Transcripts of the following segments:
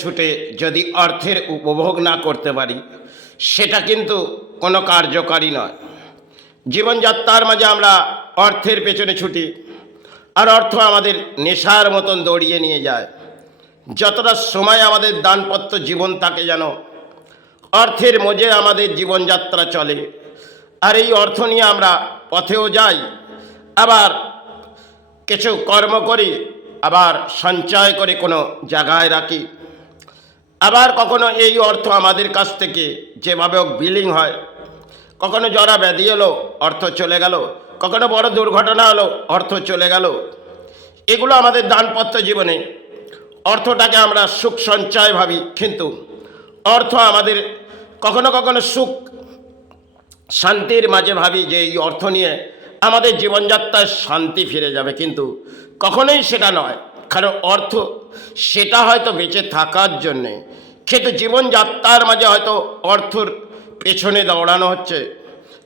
ছুটে যদি অর্থের উপভোগ না করতে পারি, সেটা কিন্তু কোনো কার্যকারী নয়। জীবনযাত্রার মাঝে আমরা অর্থের পেছনে ছুটি, আর অর্থ আমাদের নেশার মতন দৌড়িয়ে নিয়ে যায়। যতটা সময় আমাদের দানপত্র জীবন থাকে, যেন অর্থের মজে আমাদের জীবনযাত্রা চলে। আর এই অর্থ নিয়ে আমরা পথেও যাই, আবার কিছু কর্ম করি, আবার সঞ্চয় করে কোনো জায়গায় রাখি। আবার কখনো এই অর্থ আমাদের কাছ থেকে যেভাবে বিলিং হয়, কখনো জরা ব্যাধি হলো, অর্থ চলে গেল, কখনো বড় দুর্ঘটনা হলো, অর্থ চলে গেল। এগুলো আমাদের দানপত্র জীবনে অর্থটাকে আমরা সুখ সঞ্চয় ভাবি, কিন্তু অর্থ আমাদের কখনো কখনো সুখ শান্তির মাঝে ভাবি যে এই অর্থ নিয়ে আমাদের জীবনযাত্রায় শান্তি ফিরে যাবে, কিন্তু কখনোই সেটা নয়। কারণ অর্থ সেটা হয়তো বেঁচে থাকার জন্যে, কিন্তু জীবনযাত্রার মাঝে হয়তো অর্থর পেছনে দৌড়ানো হচ্ছে।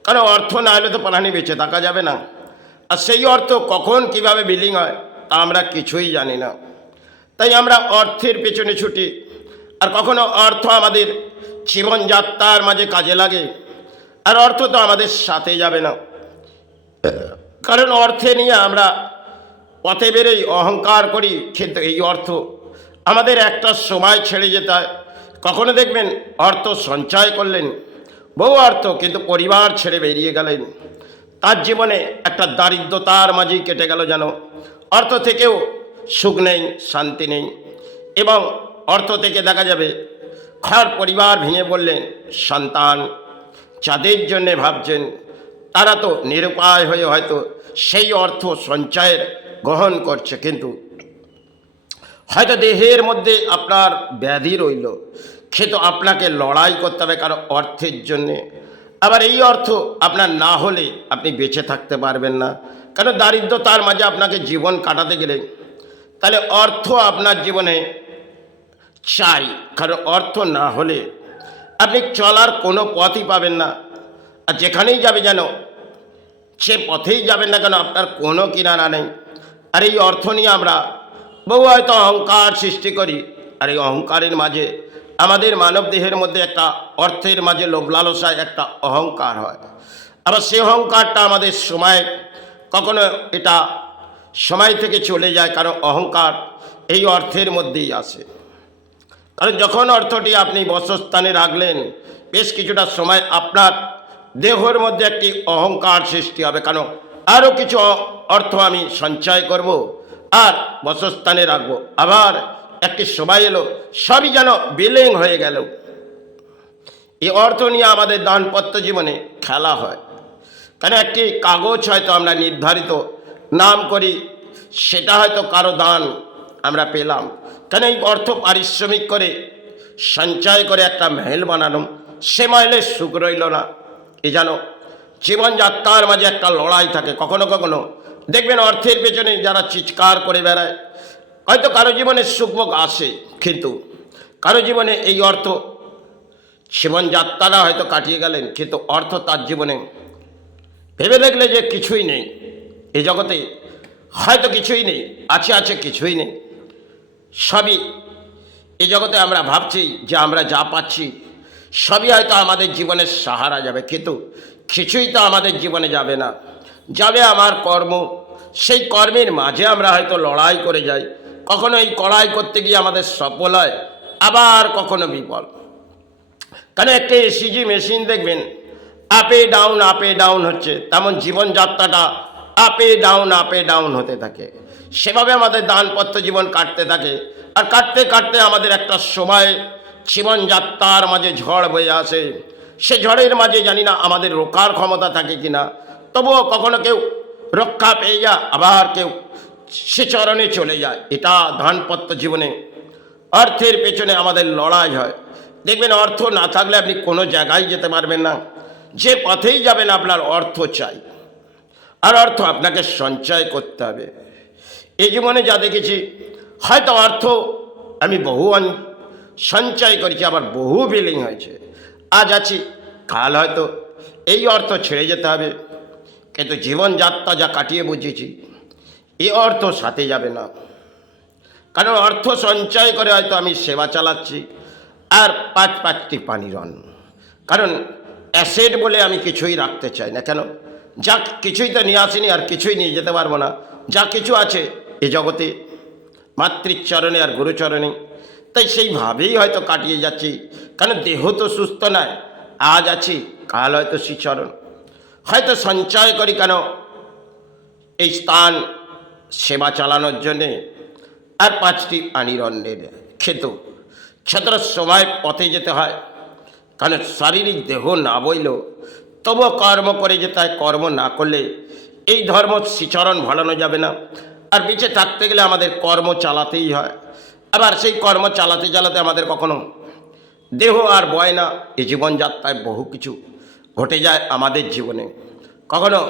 কারণ অর্থ না হলে তো প্রাণী বেঁচে থাকা যাবে না। আর সেই অর্থ কখন কিভাবে বিলিং হয় তা আমরা কিছুই জানি না। তাই আমরা অর্থের পেছনে ছুটি, আর কখনো অর্থ আমাদের জীবনযাত্রার মাঝে কাজে লাগে, আর অর্থ তো আমাদের সাথে যাবে না। কারণ অর্থে নিয়ে আমরা পথে বেরোই, অহংকার করি, কিন্তু এই অর্থ আমাদের একটা সময় ছেড়ে যেতে হয়। কখনো দেখবেন অর্থ সঞ্চয় করলেন, বহু অর্থ, কিন্তু পরিবার ছেড়ে বেরিয়ে গেলেন। তার জীবনে একটা দারিদ্রতার মাঝেই কেটে গেল, যেন অর্থ থেকেও সুখ নেই, শান্তি নেই। এবং অর্থ থেকে দেখা যাবে ঘর পরিবার ভেঙে পড়লেন। সন্তান যাদের জন্যে ভাবছেন, তারা তো নিরুপায় হয়ে হয়তো সেই অর্থ সঞ্চয়ের গ্রহণ করছে, কিন্তু হয়তো দেহের মধ্যে আপনার ব্যাধি রইল, কিন্তু আপনাকে লড়াই করতে হবে কারণ অর্থের জন্যে। আবার এই অর্থ আপনার না হলে আপনি বেঁচে থাকতে পারবেন না। কারণ দারিদ্রতার মাঝে আপনাকে জীবন কাটাতে গেলে তাহলে অর্থ আপনার জীবনে চাই। কারণ অর্থ না হলে আপনি চলার কোনো পথই পাবেন না। আর যেখানেই যাবে যেন সে পথেই যাবেন না কেন, আপনার কোনো কিনারা নেই। আর এই অর্থ নিয়ে আমরা বহু হয়তো অহংকার সৃষ্টি করি, আর এই অহংকারের মাঝে আমাদের মানব দেহের মধ্যে একটা অর্থের মাঝে লোভ লালসায় একটা অহংকার হয়। আবার সেই অহংকারটা আমাদের সময় কখনো এটা সময় থেকে চলে যায়, কারণ অহংকার এই অর্থের মধ্যেই আসে। কারণ যখন অর্থটি আপনি বসস্থানে রাখলেন, বেশ কিছুটা সময় আপনার দেহের মধ্যে একটি অহংকার সৃষ্টি হবে, কারণ আরও কিছু অর্থ আমি সঞ্চয় করব আর বসস্থানে রাখবো। আবার একটি সময় এলো, সবই যেন বিলীন হয়ে গেল। এই অর্থ নিয়ে আমাদের দানপত্র জীবনে খেলা হয়। কারণ একটি কাগজ হয়তো আমরা নির্ধারিত নাম করি, সেটা হয়তো কারো দান আমরা পেলাম। কেন এই অর্থ পারিশ্রমিক করে সঞ্চয় করে একটা মহল বানানো, সে মহলের সুখ রইল না। এ যেন জীবনযাত্রার মাঝে একটা লড়াই থাকে। কখনো কখনো দেখবেন অর্থের পেছনে যারা চিৎকার করে বেড়ায়, হয়তো কারো জীবনে সুখভোগ আসে, কিন্তু কারো জীবনে এই অর্থ জীবনযাত্রাটা হয়তো কাটিয়ে গেলেন, কিন্তু অর্থ তার জীবনে ভেবে দেখলে যে কিছুই নেই, এই জগতে হয়তো কিছুই নেই, আছে আছে কিছুই নেই। সবই এই জগতে আমরা ভাবছি যে আমরা যা পাচ্ছি সবই হয়তো আমাদের জীবনের সাহারা যাবে, কিন্তু কিছুই তো আমাদের জীবনে যাবে না। যাবে আমার কর্ম। সেই কর্মের মাঝে আমরা হয়তো লড়াই করে যাই। কখনো এই লড়াই করতে গিয়ে আমাদের সফল হয়, আবার কখনো বিফল। কারণ একটা এসিজি মেশিন দেখবেন আপে ডাউন হচ্ছে, তেমন জীবনযাত্রাটা আপে ডাউন হতে থাকে। সেভাবে আমাদের দানপত্র জীবন কাটতে থাকে, আর কাটতে কাটতে আমাদের একটা সময় জীবনযাত্রার মাঝে ঝড় বয়ে আসে। সে ঝড়ের মাঝে জানি না আমাদের রোকার ক্ষমতা থাকে কিনা, তবুও কখনো কেউ রক্ষা পেয়ে যায়, আবার কেউ সে চরণে চলে যায়। এটা দানপত্র জীবনে অর্থের পেছনে আমাদের লড়াই হয়। দেখবেন অর্থ না থাকলে আপনি কোনো জায়গায় যেতে পারবেন না। যে পথেই যাবেন আপনার অর্থ চাই, আর অর্থ আপনাকে সঞ্চয় করতে হবে। এই জীবনে যা দেখেছি, হয়তো অর্থ আমি বহু সঞ্চয় করেছি, আবার বহু বিলিং হয়েছে। আজ আছি, কাল হয়তো এই অর্থ ছেড়ে যেতে হবে। কিন্তু জীবনযাত্রা যা কাটিয়ে বুঝেছি, এই অর্থ সাথে যাবে না। কারণ অর্থ সঞ্চয় করে হয়তো আমি সেবা চালাচ্ছি, আর পাঁচটি পানির অন্ন। কারণ অ্যাসেট বলে আমি কিছুই রাখতে চাই না। কেন? যা কিছুই তো নিয়ে আসিনি, আর কিছুই নিয়ে যেতে পারবো না। যা কিছু আছে এ জগতে মাতৃচরণে আর গুরুচরণে, তাই সেইভাবেই হয়তো কাটিয়ে যাচ্ছি। কারণ দেহ তো সুস্থ নয়, আজ আছি কাল হয়তো শ্রীচরণ। হয়তো সঞ্চয় করি কেন এই স্থান সেবা চালানোর জন্যে, আর পাঁচটি পানির অন্নের ক্ষেত্র সময় পথে যেতে হয়। কারণ শারীরিক দেহ না বইলেও তবুও কর্ম করে যেতে হয়। কর্ম না করলে এই ধর্ম শ্রীচরণ ভালানো যাবে না। আর বেঁচে থাকতে গেলে আমাদের কর্ম চালাতেই হয়। আবার সেই কর্ম চালাতে চালাতে আমাদের কখনো দেহ আর বয় না। এই জীবনযাত্রায় বহু কিছু ঘটে যায় আমাদের জীবনে। কখনো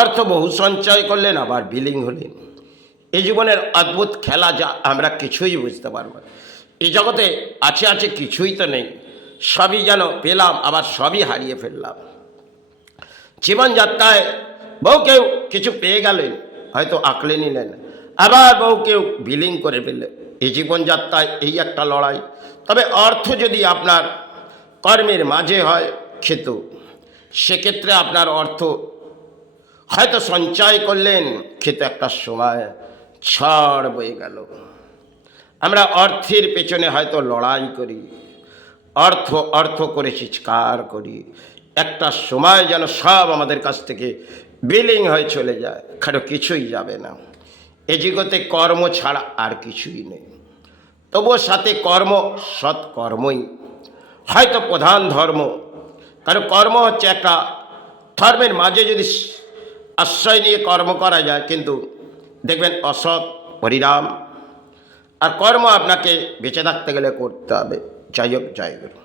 অর্থ বহু সঞ্চয় করলেন, আবার বিলীন হলেন। এই জীবনের অদ্ভুত খেলা, যা আমরা কিছুই বুঝতে পারব না। এই জগতে আছে কিছুই তো নেই, সবই যেন পেলাম, আবার সবই হারিয়ে ফেললাম। জীবনযাত্রায় বহু কেউ কিছু পেয়ে গেলেন, হয়তো আঁকলে নিলেন, আবার বহু কেউ বিলীন করে ফেললেন। এই জীবনযাত্রায় এই একটা লড়াই। তবে অর্থ যদি আপনার কর্মের মাঝে হয় সেক্ষেত্রে আপনার অর্থ হয়তো সঞ্চয় করলেন, একটা সময় ঝড় বয়ে গেল। আমরা অর্থের পেছনে হয়তো লড়াই করি, অর্থ করে চিৎকার করি। একটা সময় যেন সব আমাদের কাছ থেকে বিলীন হয়ে চলে যায়, কারো কিছুই যাবে না। এ জগতে কর্ম ছাড়া আর কিছুই নেই। তবুও সাথে কর্ম, সৎকর্মই হয়তো প্রধান ধর্ম। কারণ কর্ম হচ্ছে একটা ধর্মের মাঝে যদি আশ্রয় নিয়ে কর্ম করা যায়, কিন্তু দেখবেন অসৎ পরিণাম। আর কর্ম আপনাকে বেঁচে থাকতে গেলে করতে হবে। জয় হোক, জয় গুরু।